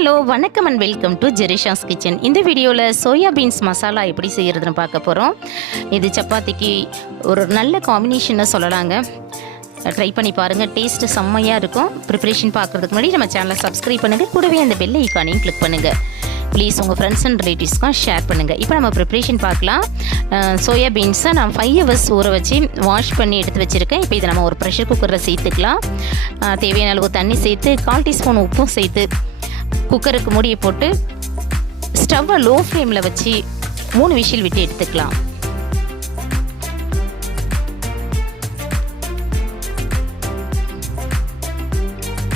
Hello வணக்கம் and welcome to ஜெரிஷாஸ் kitchen. இந்த வீடியோவில் சோயா பீன்ஸ் மசாலா எப்படி செய்கிறதுன்னு பார்க்க போகிறோம். இது சப்பாத்திக்கு ஒரு நல்ல காம்பினேஷன்னு சொல்லலாங்க. ட்ரை பண்ணி பாருங்கள், டேஸ்ட்டு செம்மையாக இருக்கும். ப்ரிப்ரேஷன் பார்க்குறதுக்கு முன்னாடி நம்ம சேனலை சப்ஸ்கிரைப் பண்ணுங்கள், கூடவே அந்த பெல் ஐக்கானையும் கிளிக் பண்ணுங்கள். ப்ளீஸ் உங்கள் ஃப்ரெண்ட்ஸ் அண்ட் ரிலேட்டிவ்ஸ்க்கும் ஷேர் பண்ணுங்கள். இப்போ நம்ம ப்ரிப்ரேஷன் பார்க்கலாம். சோயா பீன்ஸை நான் 5 hours ஊற வச்சு வாஷ் பண்ணி எடுத்து வச்சுருக்கேன். இப்போ இதை நம்ம ஒரு ப்ரெஷர் குக்கரில் சேர்த்துக்கலாம். தேவையான அளவு தண்ணி சேர்த்து 1/4 டீஸ்பூன் உப்பும் சேர்த்து குக்கருக்கு மூடியை போட்டு ஸ்டவ்வை லோ ஃப்ளேமில் வச்சு 3 விசில் விட்டு எடுத்துக்கலாம்.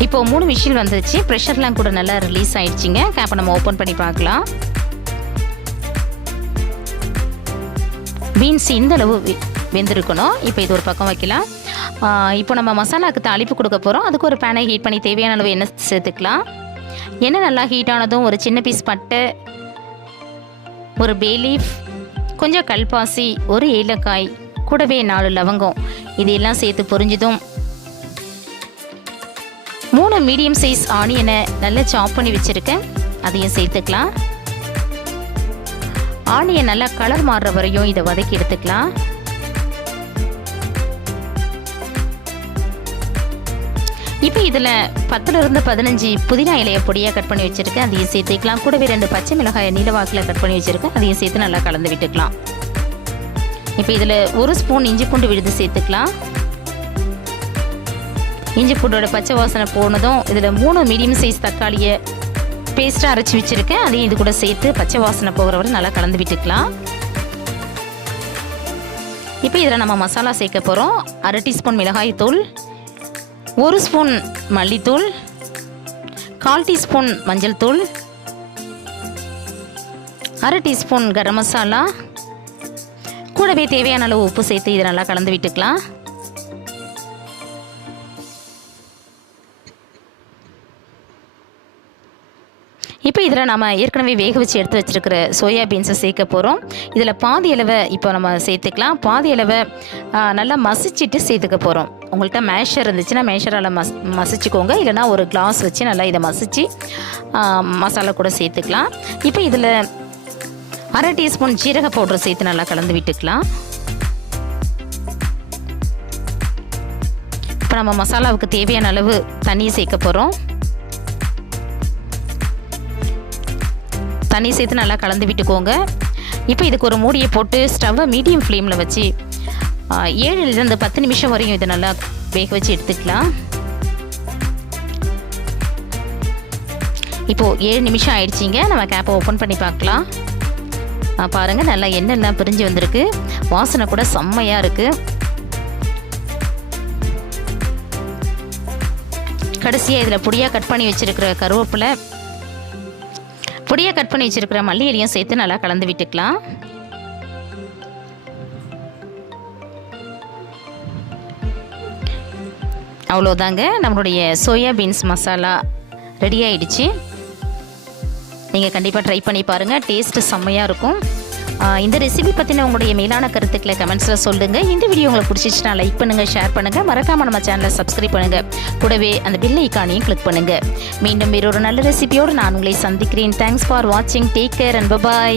இப்போ 3 விசில் வந்துச்சு. ப்ரெஷர்லாம் கூட நல்லா ரிலீஸ் ஆயிடுச்சுங்க. இப்போ நம்ம ஓப்பன் பண்ணி பார்க்கலாம். பீன்ஸ் இந்த அளவு வெந்திருக்கணும். இப்போ இது ஒரு பக்கம் வைக்கலாம். இப்போ நம்ம மசாலாவுக்கு தாளிப்பு கொடுக்க போகிறோம். அதுக்கு ஒரு பேனை ஹீட் பண்ணி தேவையான அளவு எண்ணெய் சேர்த்துக்கலாம். எண்ணெய் நல்லா ஹீட் ஆனதும் ஒரு சின்ன பீஸ் பட்டை, ஒரு பே லீஃப், கொஞ்சம் கல்பாசி, ஒரு ஏலக்காய், கூடவே 4 லவங்கம் இதெல்லாம் சேர்த்து பொரிஞ்சதும் 3 மீடியம் சைஸ் ஆனியனை நல்லா சாப் பண்ணி வச்சுருக்கேன், அதையும் சேர்த்துக்கலாம். ஆனியன் நல்லா கலர் மாறுற வரையும் இதை வதக்கி எடுத்துக்கலாம். இப்போ இதில் 10 to 15 புதினா இலையை பொடியாக கட் பண்ணி வச்சுருக்கேன், அதையும் சேர்த்துக்கலாம். கூடவே 2 பச்சை மிளகாயை நீலவாக்கில் கட் பண்ணி வச்சுருக்கேன், அதையும் சேர்த்து நல்லா கலந்து விட்டுக்கலாம். இப்போ இதில் 1 ஸ்பூன் இஞ்சி பூண்டு விழுது சேர்த்துக்கலாம். இஞ்சி பூண்டோட பச்சை வாசனை போனதும் இதில் 3 மீடியம் சைஸ் தக்காளியை பேஸ்ட்டாக அரைச்சி வச்சுருக்கேன், அதையும் இது கூட சேர்த்து பச்சை வாசனை போகிற வரை நல்லா கலந்து விட்டுக்கலாம். இப்போ இதில் நம்ம மசாலா சேர்க்க போகிறோம். 1/2 டீஸ்பூன் மிளகாய் தூள், 1 ஸ்பூன் மல்லித்தூள், 1/4 டீஸ்பூன் மஞ்சள் தூள், 1/2 டீஸ்பூன் கரம் மசாலா, கூடவே தேவையான அளவு உப்பு சேர்த்து இதை நல்லா கலந்து விட்டுக்கலாம். இப்போ இதில் நம்ம ஏற்கனவே வேக வச்சு எடுத்து வச்சுருக்கிற சோயா பீன்ஸை சேர்க்க போகிறோம். இதில் பாதி அளவை இப்போ நம்ம சேர்த்துக்கலாம். பாதி அளவை நல்லா மசிச்சுட்டு சேர்த்துக்க போகிறோம். உங்கள்கிட்ட மேஷர் இருந்துச்சுன்னா மேஷரால் மசிச்சுக்கோங்க, இல்லைனா ஒரு கிளாஸ் வச்சு நல்லா இதை மசிச்சு மசாலா கூட சேர்த்துக்கலாம். இப்போ இதில் 1/2 டீஸ்பூன் ஜீரக பவுடர் சேர்த்து நல்லா கலந்து விட்டுக்கலாம். இப்போ நம்ம மசாலாவுக்கு தேவையான அளவு தண்ணியை சேர்க்க போகிறோம். தண்ணி சேர்த்து நல்லா கலந்து விட்டுக்கோங்க. இப்போ இதுக்கு ஒரு மூடியை போட்டு ஸ்டவ்வை மீடியம் ஃப்ளேமில் வச்சு 7 to 10 நிமிஷம் வரையும் இதை நல்லா வேக வச்சு எடுத்துக்கலாம். இப்போது 7 நிமிஷம் ஆயிடுச்சிங்க. நம்ம கேப்பை ஓப்பன் பண்ணி பார்க்கலாம். பாருங்கள், நல்லா எண்ணெய்லாம் பிரிஞ்சு வந்திருக்கு. வாசனை கூட செம்மையாக இருக்குது. கடைசியாக இதில் பொடியாக கட் பண்ணி வச்சுருக்கிற கருவேப்பிலை, பொடியாக கட் பண்ணி வச்சுருக்கிற மல்லி இலையும் சேர்த்து நல்லா கலந்து விட்டுக்கலாம். அவ்வளோதாங்க, நம்மளுடைய சோயா பீன்ஸ் மசாலா ரெடி ஆகிடுச்சு. நீங்கள் கண்டிப்பாக ட்ரை பண்ணி பாருங்கள், டேஸ்ட்டு செம்மையாக இருக்கும். இந்த ரெசிபி பற்றின உங்களுடைய மேலான கருத்துக்களை கமெண்ட்ஸில் சொல்லுங்கள். இந்த வீடியோ உங்களுக்கு பிடிச்சிச்சுன்னா லைக் பண்ணுங்கள், ஷேர் பண்ணுங்கள், மறக்காமல் நம்ம சேனலை சப்ஸ்கிரைப் பண்ணுங்கள், கூடவே அந்த பெல் ஐக்கானையும் கிளிக் பண்ணுங்கள். மீண்டும் வேறொரு நல்ல ரெசிபியோடு நான் உங்களை சந்திக்கிறேன். தேங்க்ஸ் ஃபார் வாட்சிங். Take care and by.